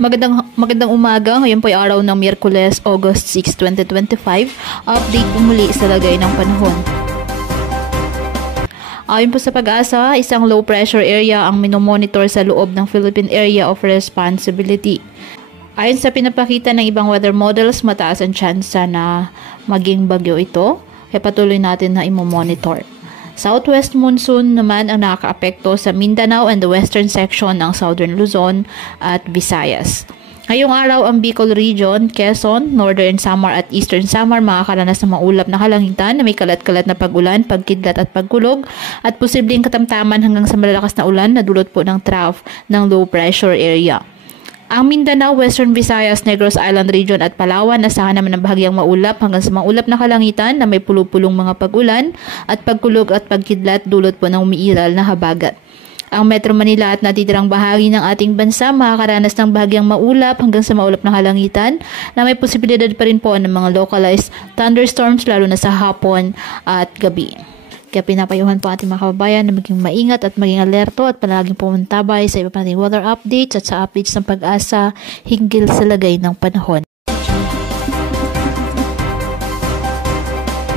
Magandang umaga. Ngayon po ay araw ng Miyerkules, August 6, 2025. Update po muli sa lagay ng panahon. Ayon po sa Pag-asa, isang low pressure area ang minomonitor sa loob ng Philippine Area of Responsibility. Ayon sa pinapakita ng ibang weather models, mataas ang tsansa na maging bagyo ito. Kaya patuloy natin na imomonitor. Southwest monsoon naman ang nakakaapekto sa Mindanao and the western section ng Southern Luzon at Visayas. Ngayong araw ang Bicol Region, Quezon, Northern Samar at Eastern Samar makakaranas ng maulap na kalangitan na may kalat-kalat na pag-ulan, pagkidlat at pagkulog at posibleng katamtaman hanggang sa malalakas na ulan na dulot po ng trough ng low pressure area. Ang Mindanao, Western Visayas, Negros Island Region at Palawan asahan naman ng bahagyang maulap hanggang sa maulap na kalangitan na may pulupulong mga pag-ulan at pagkulog at pagkidlat dulot po ng umiiral na habagat. Ang Metro Manila at natitirang bahagi ng ating bansa makakaranas ng bahagyang maulap hanggang sa maulap na kalangitan na may posibilidad pa rin po ng mga localized thunderstorms lalo na sa hapon at gabi. Kaya pinapayuhan po ating mga kababayan na maging maingat at maging alerto at palaging pumuntabay sa iba pa nating weather updates at sa updates ng Pag-asa hinggil sa lagay ng panahon.